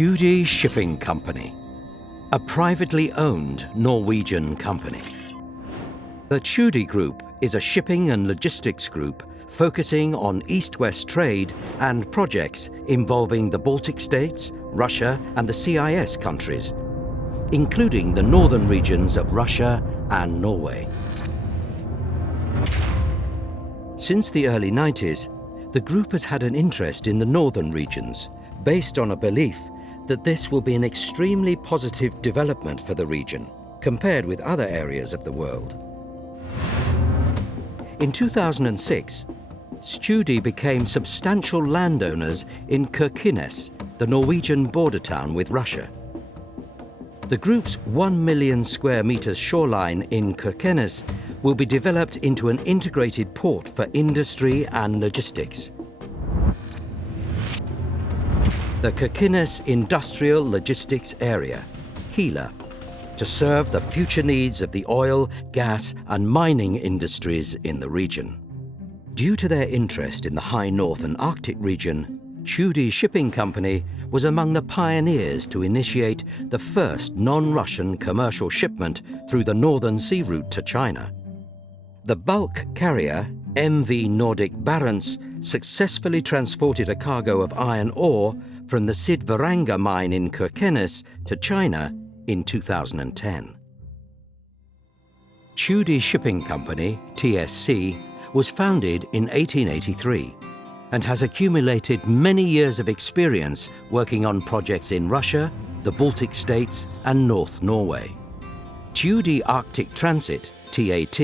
Tschudi Shipping Company, a privately owned Norwegian company. The Tschudi Group is a shipping and logistics group focusing on east-west trade and projects involving the Baltic states, Russia and the CIS countries, including the northern regions of Russia and Norway. Since the early 90s, the group has had an interest in the northern regions, based on a belief that this will be an extremely positive development for the region, compared with other areas of the world. In 2006, Tschudi became substantial landowners in Kirkenes, the Norwegian border town with Russia. The group's 1 million square meters shoreline in Kirkenes will be developed into an integrated port for industry and logistics. The Kirkenes Industrial Logistics Area, HILA, to serve the future needs of the oil, gas and mining industries in the region. Due to their interest in the high north and Arctic region, Tschudi Shipping Company was among the pioneers to initiate the first non-Russian commercial shipment through the Northern Sea route to China. The bulk carrier MV Nordic Barents successfully transported a cargo of iron ore from the Sydvaranger mine in Kirkenes to China in 2010. Tschudi Shipping Company, TSC, was founded in 1883 and has accumulated many years of experience working on projects in Russia, the Baltic states and North Norway. Tschudi Arctic Transit, TAT,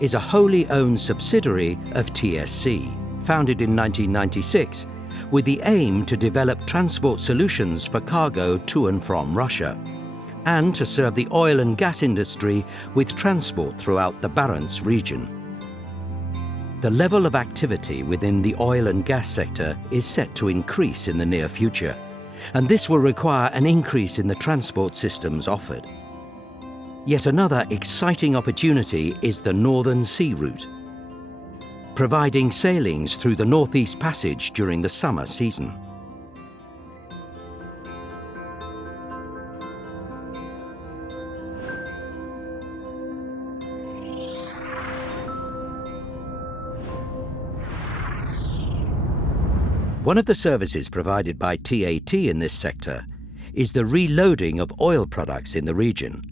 is a wholly owned subsidiary of TSC, founded in 1996, with the aim to develop transport solutions for cargo to and from Russia, and to serve the oil and gas industry with transport throughout the Barents region. The level of activity within the oil and gas sector is set to increase in the near future, and this will require an increase in the transport systems offered. Yet another exciting opportunity is the Northern Sea route, providing sailings through the Northeast Passage during the summer season. One of the services provided by TAT in this sector is the reloading of oil products in the region.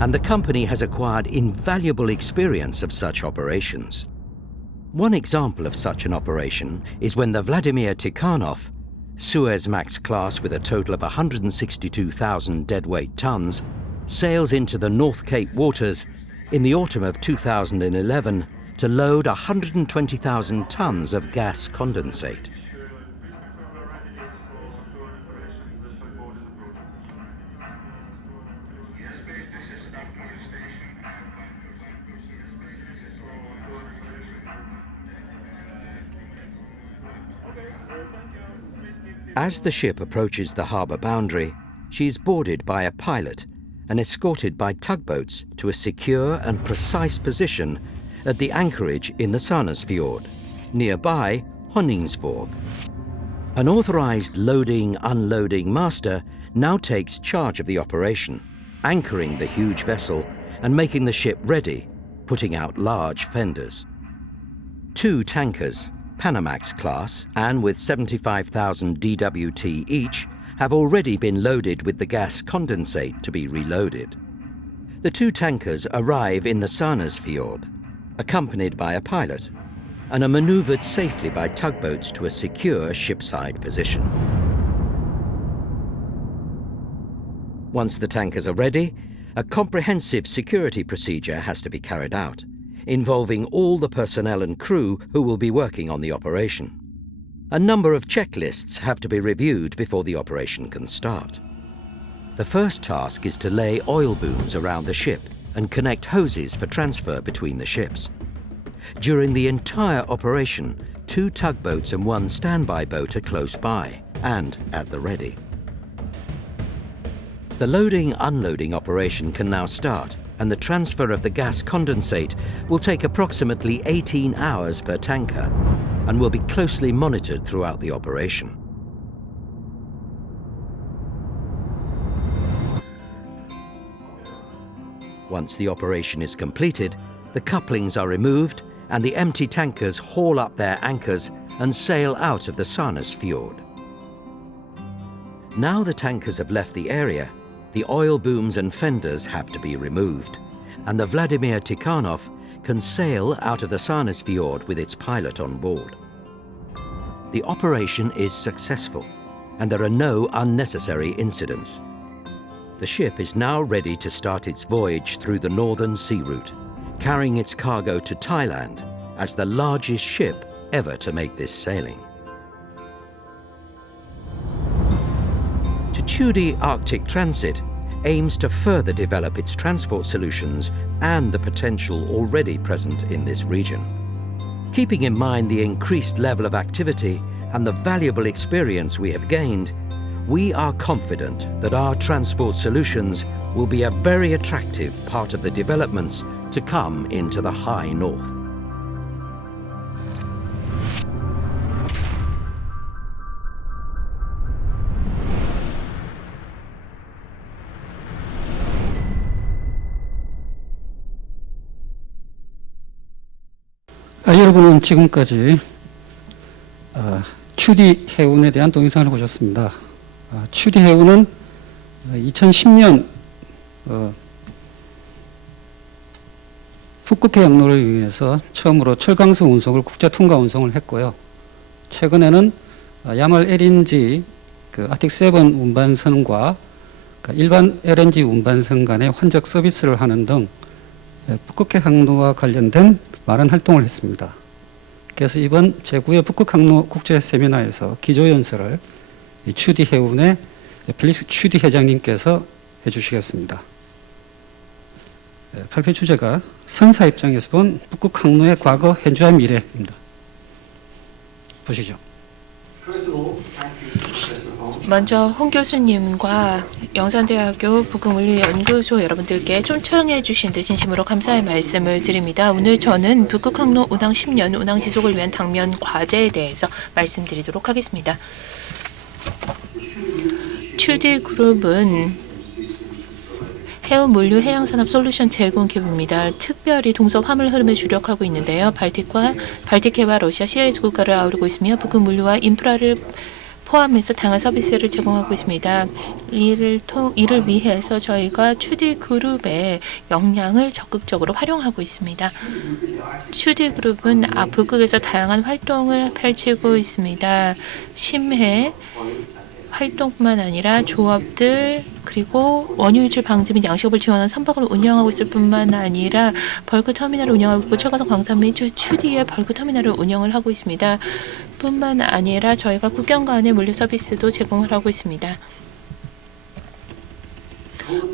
And the company has acquired invaluable experience of such operations. One example of such an operation is when the Vladimir Tikhanov, Suezmax class with a total of 162,000 deadweight tons, sails into the North Cape waters in the autumn of 2011 to load 120,000 tons of gas condensate. As the ship approaches the harbour boundary, she is boarded by a pilot and escorted by tugboats to a secure and precise position at the anchorage in the Sandnesfjord, nearby Honningsvåg. An authorised loading-unloading master now takes charge of the operation, anchoring the huge vessel and making the ship ready, putting out large fenders. 2 tankers, Panamax class and with 75,000 DWT each, have already been loaded with the gas condensate to be reloaded. The 2 tankers arrive in the Sandnesfjord, accompanied by a pilot, and are manoeuvred safely by tugboats to a secure shipside position. Once the tankers are ready, a comprehensive security procedure has to be carried out, involving all the personnel and crew who will be working on the operation. A number of checklists have to be reviewed before the operation can start. The first task is to lay oil booms around the ship and connect hoses for transfer between the ships. During the entire operation, 2 tugboats and 1 standby boat are close by and at the ready. The loading-unloading operation can now start, and the transfer of the gas condensate will take approximately 18 hours per tanker and will be closely monitored throughout the operation. Once the operation is completed, the couplings are removed and the empty tankers haul up their anchors and sail out of the Sarnes fjord. Now the tankers have left the area, the oil booms and fenders have to be removed, and the Vladimir Tikhanov can sail out of the Sarnes fjord with its pilot on board. The operation is successful, and there are no unnecessary incidents. The ship is now ready to start its voyage through the northern sea route, carrying its cargo to Thailand as the largest ship ever to make this sailing. Tachudi Arctic Transit aims to further develop its transport solutions and the potential already present in this region. Keeping in mind the increased level of activity and the valuable experience we have gained, we are confident that our transport solutions will be a very attractive part of the developments to come into the high north. 여러분은 지금까지 추디 해운에 대한 동영상을 보셨습니다. 추디 해운은 2010년 북극해 항로를 이용해서 처음으로 철강성 운송을 국제 통과 운송을 했고요. 최근에는 야말 LNG 아틱 7 운반선과 일반 LNG 운반선 간의 환적 서비스를 하는 등 북극해 항로와 관련된 많은 활동을 했습니다. 그래서 이번 제9회 북극항로 국제 세미나에서 기조연설을 추디 해운의 펠릭스 추디 회장님께서 해주시겠습니다. 발표 주제가 선사 입장에서 본 북극항로의 과거, 현재와 미래입니다. 보시죠. 먼저 홍 교수님과 영산대학교 북극물리연구소 여러분들께 초청해 주신 데 진심으로 감사의 말씀을 드립니다. 오늘 저는 북극항로 운항 10년 운항 지속을 위한 당면 과제에 대해서 말씀드리도록 하겠습니다. 추디 그룹은 해운 물류 해양산업 솔루션 제공 기업입니다. 특별히 동서 화물 흐름에 주력하고 있는데요. 발틱해와 러시아 CIS 국가를 아우르고 있으며 북극 물류와 인프라를 포함해서 다양한 서비스를 제공하고 있습니다. 이를 위해서 저희가 추디 그룹의 역량을 적극적으로 활용하고 있습니다. 추디 그룹은 북극에서 다양한 활동을 펼치고 있습니다. 심해 활동뿐만 아니라 조업들 그리고 원유 유출 방지 및 양식업을 지원하는 선박을 운영하고 있을 뿐만 아니라 벌크 터미널을 운영하고 있고 철강성 광산 및 추디의 벌크 터미널을 운영을 하고 있습니다. 뿐만 아니라 저희가 국경 간의 물류 서비스도 제공을 하고 있습니다.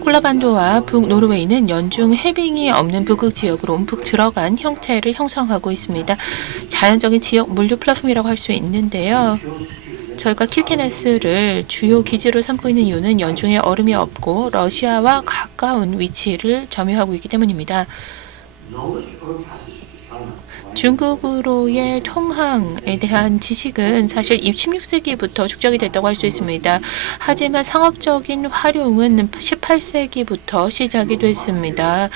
콜라반도와 북노르웨이는 연중 해빙이 없는 북극 지역으로 움푹 들어간 형태를 형성하고 있습니다. 자연적인 지역 물류 플랫폼이라고 할 수 있는데요. 저희가 킬케네스를 주요 기지로 삼고 있는 이유는 연중에 얼음이 없고 러시아와 가까운 위치를 점유하고 있기 때문입니다. 중국으로의 통항에 대한 지식은 사실 16세기부터 축적이 됐다고 할 수 있습니다. 하지만 상업적인 활용은 18세기부터 시작이 됐습니다.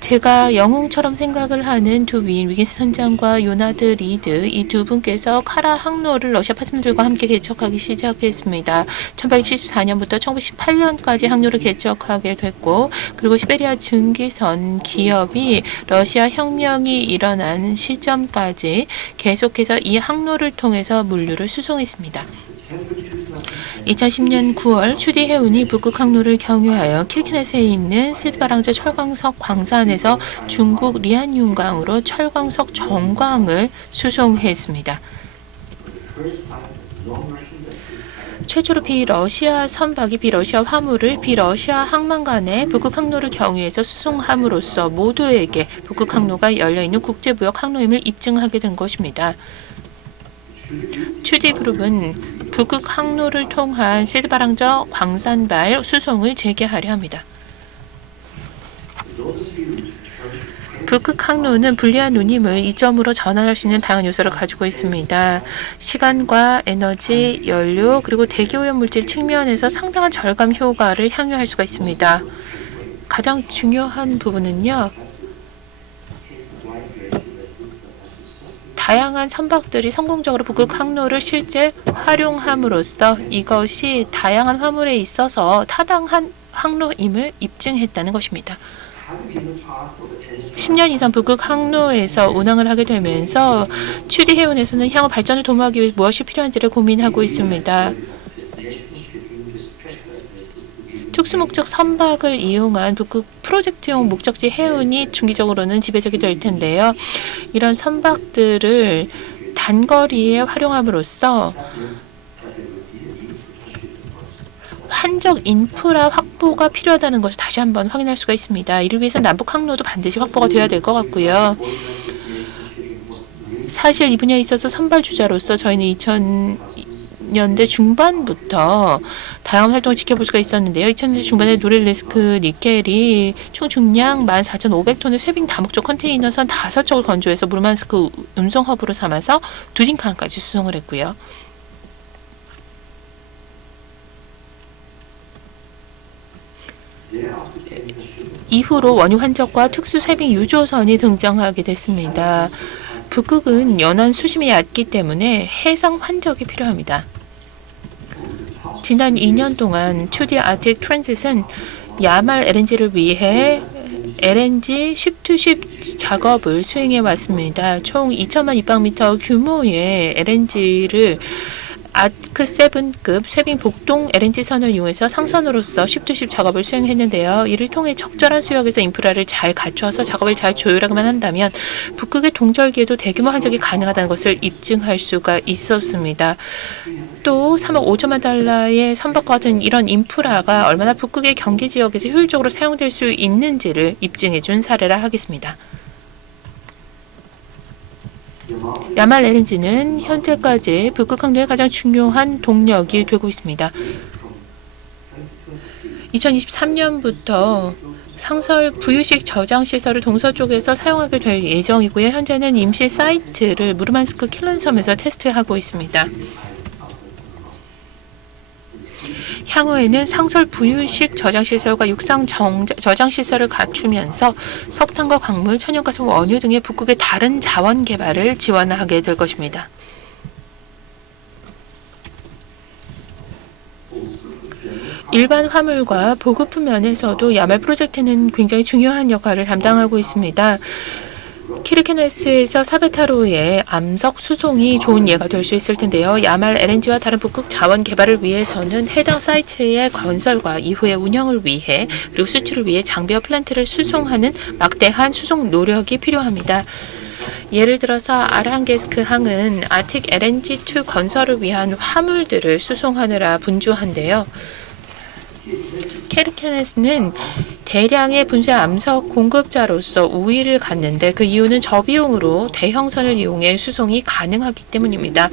제가 영웅처럼 생각을 하는 두 위인 위긴스 선장과 요나드 리드 이 두 분께서 카라 항로를 러시아 파트너들과 함께 개척하기 시작했습니다. 1874년부터 1918년까지 항로를 개척하게 됐고 그리고 시베리아 증기선 기업이 러시아 혁명이 일어난 시점까지 계속해서 이 항로를 통해서 물류를 수송했습니다. 2010년 9월 추디 해운이 북극 항로를 경유하여 킬케네스에 있는 스드바랑제 철광석 광산에서 중국 리안융강으로 철광석 정광을 수송했습니다. 최초로 비러시아 선박이 비러시아 화물을 비러시아 항만간의 북극 항로를 경유해서 수송함으로써 모두에게 북극 항로가 열려있는 국제무역 항로임을 입증하게 된 것입니다. 추디 그룹은 북극 항로를 통한 세드바랑저 광산발 수송을 재개하려 합니다. 북극 항로는 불리한 운임을 이점으로 전환할 수 있는 다양한 요소를 가지고 있습니다. 시간과 에너지, 연료, 그리고 대기오염 물질 측면에서 상당한 절감 효과를 향유할 수가 있습니다. 가장 중요한 부분은요. 다양한 선박들이 성공적으로 북극 항로를 실제 활용함으로써 이것이 다양한 화물에 있어서 타당한 항로임을 입증했다는 것입니다. 10년 이상 북극 항로에서 운항을 하게 되면서 추리 해운에서는 향후 발전을 도모하기 위해 무엇이 필요한지를 고민하고 있습니다. 특수목적 선박을 이용한 북극 프로젝트용 목적지 해운이 중기적으로는 지배적이 될 텐데요. 이런 선박들을 단거리에 활용함으로써 환적 인프라 확보가 필요하다는 것을 다시 한번 확인할 수가 있습니다. 이를 위해서 남북 항로도 반드시 확보가 되어야 될 것 같고요. 사실 이 분야에 있어서 선발 주자로서 저희는 2000년대 중반부터 다양한 활동을 지켜볼 수가 있었는데요. 2000년대 중반에 노릴리스크 니켈이 총 중량 14,500톤의 쇠빙 다목적 컨테이너선 5척을 건조해서 무르만스크 운송 허브로 삼아서 두진칸까지 수송을 했고요. 이후로 원유 환적과 특수 쇠빙 유조선이 등장하게 됐습니다. 북극은 연안 수심이 얕기 때문에 해상 환적이 필요합니다. 지난 2년 동안 2D 아틱 트랜짓은 야말 LNG를 위해 LNG 쉽2쉽 작업을 수행해 왔습니다. 총 2천만 입방미터 규모의 LNG를 아크7급 쇠빙 복동 LNG선을 이용해서 상선으로서 쉽2쉽 작업을 수행했는데요. 이를 통해 적절한 수역에서 인프라를 잘 갖춰서 작업을 잘 조율하기만 한다면 북극의 동절기에도 대규모 환적이 가능하다는 것을 입증할 수가 있었습니다. 또 3억 5천만 달러의 선박과 같은 이런 인프라가 얼마나 북극의 경계 지역에서 효율적으로 사용될 수 있는지를 입증해 준 사례라 하겠습니다. 야말 LNG는 현재까지 북극 항로의 가장 중요한 동력이 되고 있습니다. 2023년부터 상설 부유식 저장 시설을 동서쪽에서 사용하게 될 예정이고요. 현재는 임시 사이트를 무르만스크 킬런섬에서 테스트하고 있습니다. 향후에는 상설 부유식 저장시설과 육상 저장시설을 갖추면서 석탄과 광물, 천연가스, 원유 등의 북극의 다른 자원 개발을 지원하게 될 것입니다. 일반 화물과 보급품 면에서도 야말 프로젝트는 굉장히 중요한 역할을 담당하고 있습니다. 키르케네스에서 사베타로의 암석 수송이 좋은 예가 될 수 있을 텐데요. 야말 LNG와 다른 북극 자원 개발을 위해서는 해당 사이트의 건설과 이후의 운영을 위해 그리고 수출을 위해 장비와 플랜트를 수송하는 막대한 수송 노력이 필요합니다. 예를 들어서 아르한게스크 항은 아틱 LNG2 건설을 위한 화물들을 수송하느라 분주한데요. 키르케네스는 대량의 분쇄 암석 공급자로서 우위를 갖는데 그 이유는 저비용으로 대형선을 이용해 수송이 가능하기 때문입니다.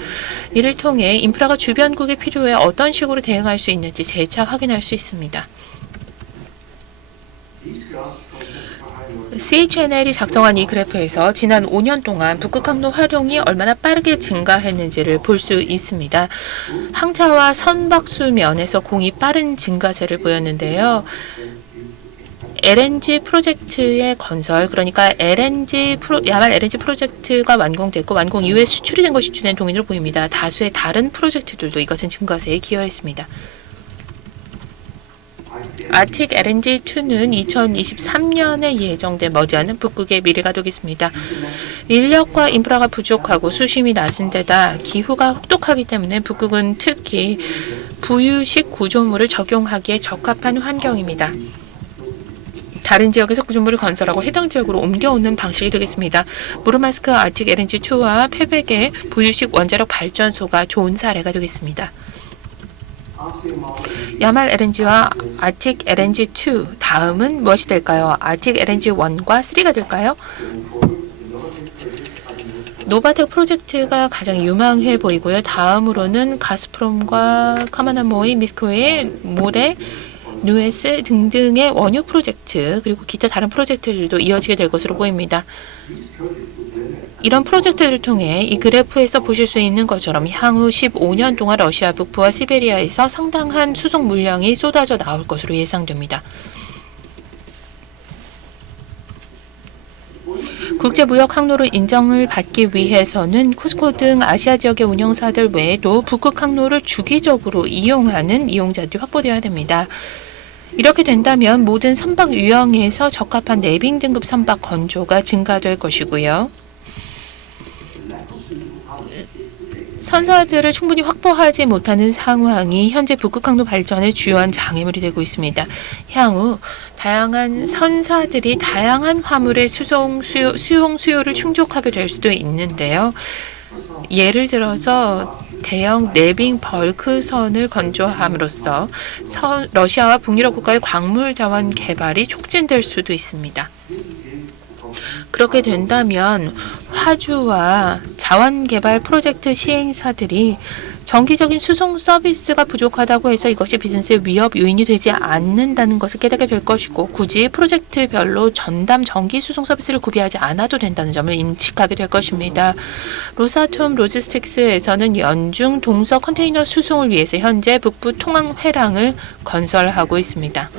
이를 통해 인프라가 주변국의 필요에 어떤 식으로 대응할 수 있는지 재차 확인할 수 있습니다. CHNL이 작성한 이 그래프에서 지난 5년 동안 북극 항로 활용이 얼마나 빠르게 증가했는지를 볼 수 있습니다. 항차와 선박수 면에서 공이 빠른 증가세를 보였는데요. LNG 프로젝트의 건설, 그러니까 야말 LNG 프로젝트가 완공됐고 완공 이후에 수출이 된 것이 주된 동인으로 보입니다. 다수의 다른 프로젝트들도 이것은 증가세에 기여했습니다. 아틱 LNG2는 2023년에 예정돼 머지않은 북극의 미래가 되겠습니다. 인력과 인프라가 부족하고 수심이 낮은 데다 기후가 혹독하기 때문에 북극은 특히 부유식 구조물을 적용하기에 적합한 환경입니다. 다른 지역에서 구조물을 건설하고 해당 지역으로 옮겨오는 방식이 되겠습니다. 무르만스크 아틱 LNG2와 페백의 부유식 원자력 발전소가 좋은 사례가 되겠습니다. 야말 LNG와 아틱 LNG2 다음은 무엇이 될까요? 아틱 LNG1과 3가 될까요? 노바텍 프로젝트가 가장 유망해 보이고요. 다음으로는 가스프롬과 카마나모이, 미스코의 모레, 누에스 등등의 원유 프로젝트 그리고 기타 다른 프로젝트들도 이어지게 될 것으로 보입니다. 이런 프로젝트를 통해 이 그래프에서 보실 수 있는 것처럼 향후 15년 동안 러시아 북부와 시베리아에서 상당한 수송 물량이 쏟아져 나올 것으로 예상됩니다. 국제무역 항로로 인정을 받기 위해서는 코스코 등 아시아 지역의 운영사들 외에도 북극 항로를 주기적으로 이용하는 이용자들이 확보되어야 됩니다. 이렇게 된다면 모든 선박 유형에서 적합한 내빙 등급 선박 건조가 증가될 것이고요. 선사들을 충분히 확보하지 못하는 상황이 현재 북극 항로 발전의 주요한 장애물이 되고 있습니다. 향후 다양한 선사들이 다양한 화물의 수송 수요를 충족하게 될 수도 있는데요. 예를 들어서 대형 내빙 벌크선을 건조함으로써 러시아와 북유럽 국가의 광물 자원 개발이 촉진될 수도 있습니다. 그렇게 된다면 화주와 자원개발 프로젝트 시행사들이 정기적인 수송 서비스가 부족하다고 해서 이것이 비즈니스의 위협 요인이 되지 않는다는 것을 깨닫게 될 것이고, 굳이 프로젝트별로 전담 정기 수송 서비스를 구비하지 않아도 된다는 점을 인식하게 될 것입니다. 로사톰 로지스틱스에서는 연중 동서 컨테이너 수송을 위해서 현재 북부 통항 회랑을 건설하고 있습니다.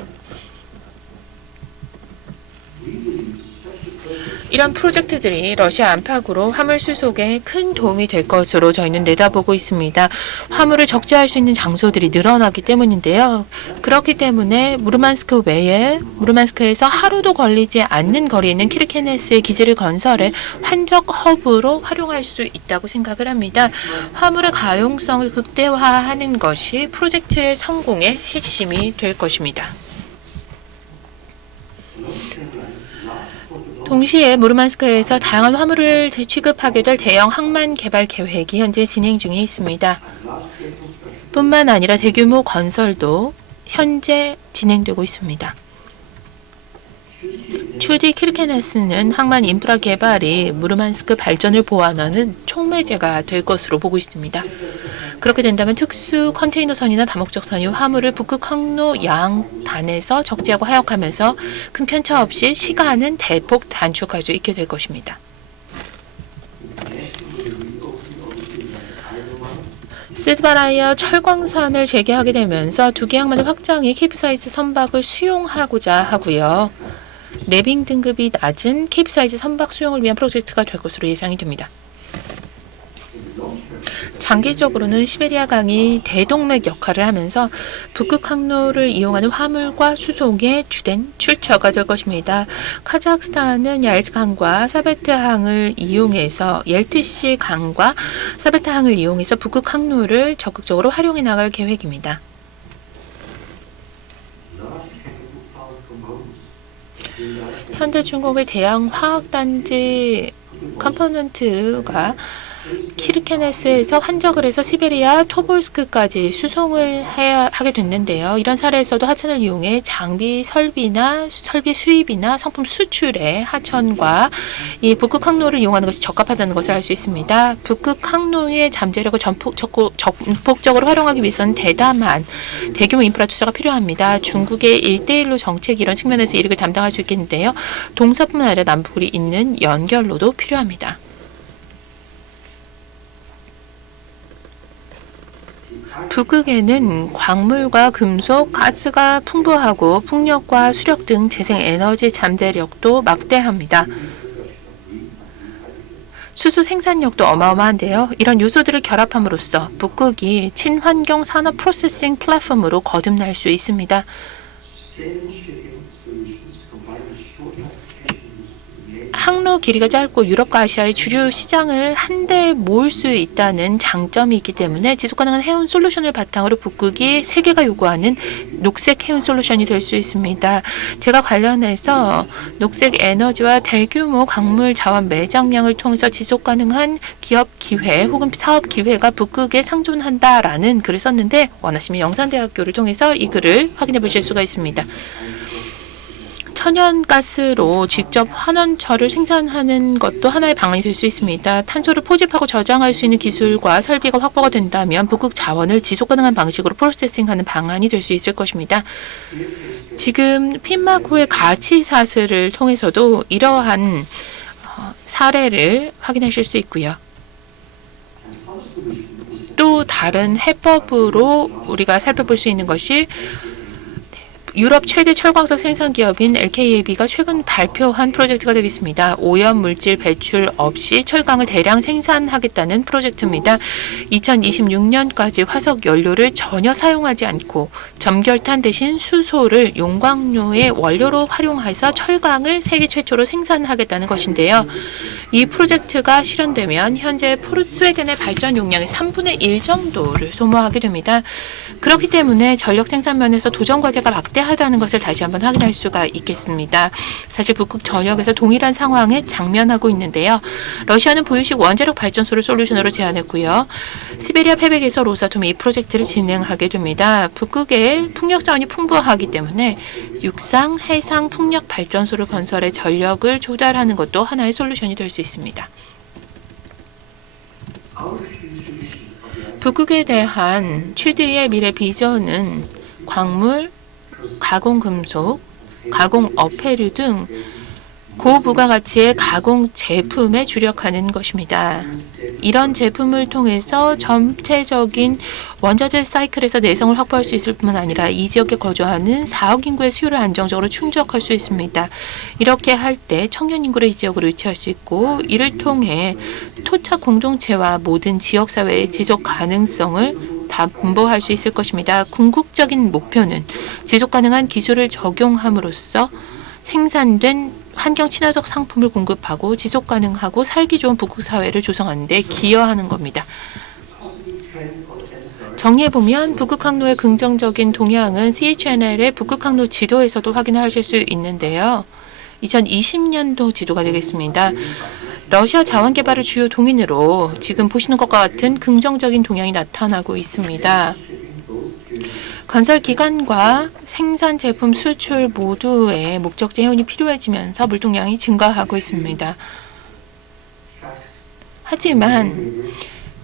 이런 프로젝트들이 러시아 안팎으로 화물 수송에 큰 도움이 될 것으로 저희는 내다보고 있습니다. 화물을 적재할 수 있는 장소들이 늘어나기 때문인데요. 그렇기 때문에 무르만스크 외에 무르만스크에서 하루도 걸리지 않는 거리에 있는 키르케네스의 기지를 건설해 환적 허브로 활용할 수 있다고 생각을 합니다. 화물의 가용성을 극대화하는 것이 프로젝트의 성공의 핵심이 될 것입니다. 동시에 무르만스크에서 다양한 화물을 취급하게 될 대형 항만 개발 계획이 현재 진행 중에 있습니다. 뿐만 아니라 대규모 건설도 현재 진행되고 있습니다. 추디 키르케네스는 항만 인프라 개발이 무르만스크 발전을 보완하는 촉매제가 될 것으로 보고 있습니다. 그렇게 된다면 특수 컨테이너선이나 다목적선이 화물을 북극 항로 양단에서 적재하고 하역하면서 큰 편차 없이 시간은 대폭 단축할 수 있게 될 것입니다. 스드바라이아 철광산을 재개하게 되면서 두 개 항만의 확장이 캡사이즈 선박을 수용하고자 하고요. 내빙 등급이 낮은 캡사이즈 선박 수용을 위한 프로젝트가 될 것으로 예상이 됩니다. 장기적으로는 시베리아 강이 대동맥 역할을 하면서 북극 항로를 이용하는 화물과 수송의 주된 출처가 될 것입니다. 카자흐스탄은 얄즈 강과 사베트 항을 이용해서 옐티시 강과 사베트 항을 이용해서 북극 항로를 적극적으로 활용해 나갈 계획입니다. 현대중공업의 대형 화학단지 컴포넌트가 키르케네스에서 환적을 해서 시베리아 토볼스크까지 수송을 하게 됐는데요. 이런 사례에서도 하천을 이용해 장비 설비 수입이나 상품 수출에 하천과 이 북극 항로를 이용하는 것이 적합하다는 것을 알 수 있습니다. 북극 항로의 잠재력을 전폭적으로 활용하기 위해서는 대규모 인프라 투자가 필요합니다. 중국의 1대1로 정책이 이런 측면에서 이익을 담당할 수 있겠는데요. 동서뿐만 아니라 남북이 있는 연결로도 필요합니다. 북극에는 광물과 금속, 가스가 풍부하고 풍력과 수력 등 재생에너지 잠재력도 막대합니다. 수소 생산력도 어마어마한데요. 이런 요소들을 결합함으로써 북극이 친환경 산업 프로세싱 플랫폼으로 거듭날 수 있습니다. 항로 길이가 짧고 유럽과 아시아의 주류 시장을 한데 모을 수 있다는 장점이 있기 때문에 지속가능한 해운 솔루션을 바탕으로 북극이 세계가 요구하는 녹색 해운 솔루션이 될 수 있습니다. 제가 관련해서 녹색 에너지와 대규모 광물 자원 매장량을 통해서 지속가능한 기업 기회 혹은 사업 기회가 북극에 상존한다라는 글을 썼는데, 원하시면 영산대학교를 통해서 이 글을 확인해 보실 수가 있습니다. 천연가스로 직접 환원철을 생산하는 것도 하나의 방안이 될 수 있습니다. 탄소를 포집하고 저장할 수 있는 기술과 설비가 확보가 된다면 북극 자원을 지속가능한 방식으로 프로세싱하는 방안이 될 수 있을 것입니다. 지금 핀마코의 가치사슬을 통해서도 이러한 사례를 확인하실 수 있고요. 또 다른 해법으로 우리가 살펴볼 수 있는 것이 유럽 최대 철광석 생산 기업인 LKAB가 최근 발표한 프로젝트가 되겠습니다. 오염 물질 배출 없이 철강을 대량 생산하겠다는 프로젝트입니다. 2026년까지 화석 연료를 전혀 사용하지 않고 점결탄 대신 수소를 용광로의 원료로 활용해서 철강을 세계 최초로 생산하겠다는 것인데요. 이 프로젝트가 실현되면 현재 스웨덴의 발전 용량의 3분의 1 정도를 소모하게 됩니다. 그렇기 때문에 전력 생산 면에서 도전 과제가 막대하다는 것을 다시 한번 확인할 수가 있겠습니다. 사실 북극 전역에서 동일한 상황에 직면하고 있는데요. 러시아는 부유식 원자력 발전소를 솔루션으로 제안했고요. 시베리아 패백에서 로사톰이 이 프로젝트를 진행하게 됩니다. 북극의 풍력 자원이 풍부하기 때문에 육상, 해상 풍력 발전소를 건설해 전력을 조달하는 것도 하나의 솔루션이 될 수 있습니다. 북극에 대한 취드의 미래 비전은 광물, 가공금속, 가공 어패류 등 고부가가치의 가공 제품에 주력하는 것입니다. 이런 제품을 통해서 전체적인 원자재 사이클에서 내성을 확보할 수 있을 뿐만 아니라 이 지역에 거주하는 4억 인구의 수요를 안정적으로 충족할 수 있습니다. 이렇게 할 때 청년 인구를 이 지역으로 유치할 수 있고 이를 통해 토착 공동체와 모든 지역사회의 지속 가능성을 담보할 수 있을 것입니다. 궁극적인 목표는 지속 가능한 기술을 적용함으로써 생산된 환경 친화적 상품을 공급하고 지속 가능하고 살기 좋은 북극 사회를 조성하는 데 기여하는 겁니다. 정리해보면 북극 항로의 긍정적인 동향은 CHNL의 북극 항로 지도에서도 확인하실 수 있는데요. 2020년도 지도가 되겠습니다. 러시아 자원 개발을 주요 동인으로 지금 보시는 것과 같은 긍정적인 동향이 나타나고 있습니다. 건설 기간과 생산 제품 수출 모두의 목적지 해운이 필요해지면서 물동량이 증가하고 있습니다. 하지만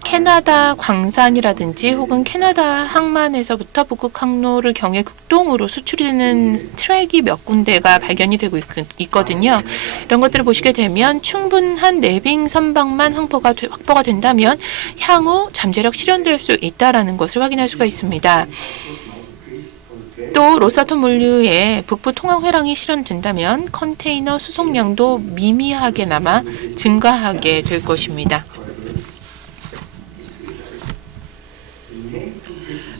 캐나다 광산이라든지 혹은 캐나다 항만에서부터 북극 항로를 경해 극동으로 수출이 되는 트랙이 몇 군데가 발견이 되고 있거든요. 이런 것들을 보시게 되면 충분한 내빙 선박만 확보가 된다면 향후 잠재력 실현될 수 있다는 것을 확인할 수가 있습니다. 또 로사톰 물류의 북부 통항 회랑이 실현된다면 컨테이너 수송량도 미미하게나마 증가하게 될 것입니다.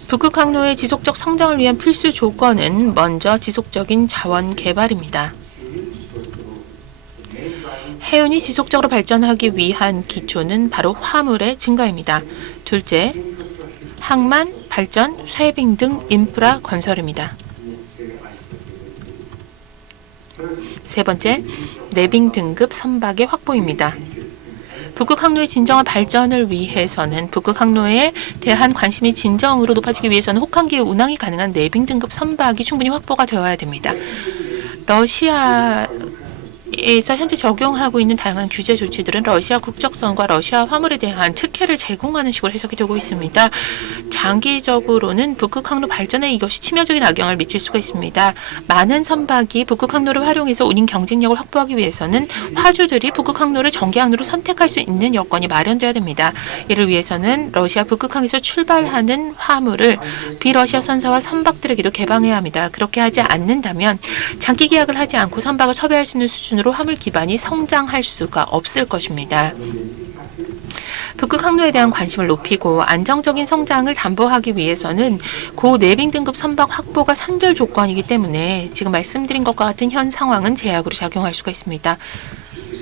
북극 항로의 지속적 성장을 위한 필수 조건은 먼저 지속적인 자원 개발입니다. 해운이 지속적으로 발전하기 위한 기초는 바로 화물의 증가입니다. 둘째, 항만, 발전, 쇄빙 등 인프라 건설입니다. 세 번째, 내빙 등급 선박의 확보입니다. 북극 항로의 진정한 발전을 위해서는 북극 항로에 대한 관심이 진정으로 높아지기 위해서는 혹한기의 운항이 가능한 내빙 등급 선박이 충분히 확보가 되어야 됩니다. 러시아에서 현재 적용하고 있는 다양한 규제 조치들은 러시아 국적선과 러시아 화물에 대한 특혜를 제공하는 식으로 해석이 되고 있습니다. 장기적으로는 북극 항로 발전에 이것이 치명적인 악영향을 미칠 수가 있습니다. 많은 선박이 북극 항로를 활용해서 운임 경쟁력을 확보하기 위해서는 화주들이 북극 항로를 정기 항로로 선택할 수 있는 여건이 마련돼야 됩니다. 이를 위해서는 러시아 북극항에서 출발하는 화물을 비러시아 선사와 선박들에게도 개방해야 합니다. 그렇게 하지 않는다면 장기 계약을 하지 않고 선박을 섭외할 수 있는 수준으로 화물 기반이 성장할 수가 없을 것입니다. 북극 항로에 대한 관심을 높이고 안정적인 성장을 담보하기 위해서는 고 내빙 등급 선박 확보가 선결 조건이기 때문에 지금 말씀드린 것과 같은 현 상황은 제약으로 작용할 수가 있습니다.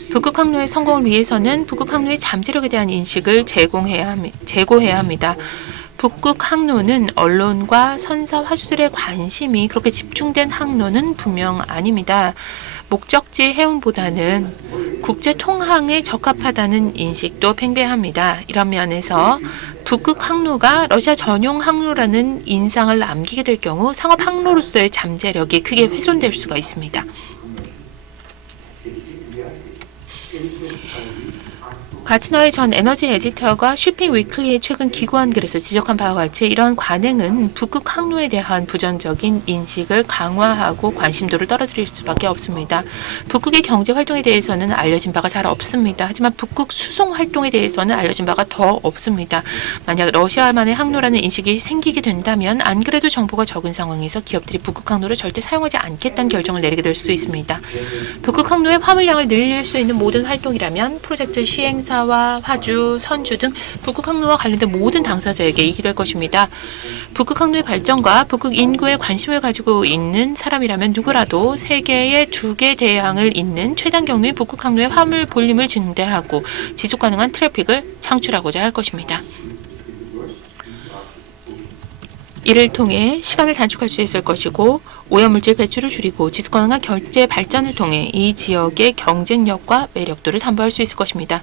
북극 항로의 성공을 위해서는 북극 항로의 잠재력에 대한 인식을 제고해야 합니다. 북극 항로는 언론과 선사 화주들의 관심이 그렇게 집중된 항로는 분명 아닙니다. 목적지 해운보다는 국제 통항에 적합하다는 인식도 팽배합니다. 이런 면에서 북극 항로가 러시아 전용 항로라는 인상을 남기게 될 경우 상업 항로로서의 잠재력이 크게 훼손될 수가 있습니다. 가트너의 전 에너지 에디터가 쇼핑 위클리의 최근 기고한 글에서 지적한 바와 같이 이러한 관행은 북극 항로에 대한 부정적인 인식을 강화하고 관심도를 떨어뜨릴 수밖에 없습니다. 북극의 경제 활동에 대해서는 알려진 바가 잘 없습니다. 하지만 북극 수송 활동에 대해서는 알려진 바가 더 없습니다. 만약 러시아만의 항로라는 인식이 생기게 된다면 안 그래도 정보가 적은 상황에서 기업들이 북극 항로를 절대 사용하지 않겠다는 결정을 내리게 될 수도 있습니다. 북극 항로의 화물량을 늘릴 수 있는 모든 활동이라면 프로젝트 시행사와 화주, 선주 등 북극 항로와 관련된 모든 당사자에게 이익이 될 것입니다. 북극 항로의 발전과 북극 인구에 관심을 가지고 있는 사람이라면 누구라도 세계의 2개 대양을 잇는 최단 경로의 북극 항로의 화물 볼륨을 증대하고 지속 가능한 트래픽을 창출하고자 할 것입니다. 이를 통해 시간을 단축할 수 있을 것이고 오염물질 배출을 줄이고 지속가능한 경제 발전을 통해 이 지역의 경쟁력과 매력도를 담보할 수 있을 것입니다.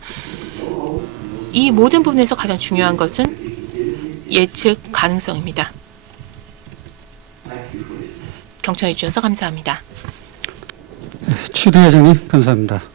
이 모든 부분에서 가장 중요한 것은 예측 가능성입니다. 경청해 주셔서 감사합니다. 최대 회장님 감사합니다.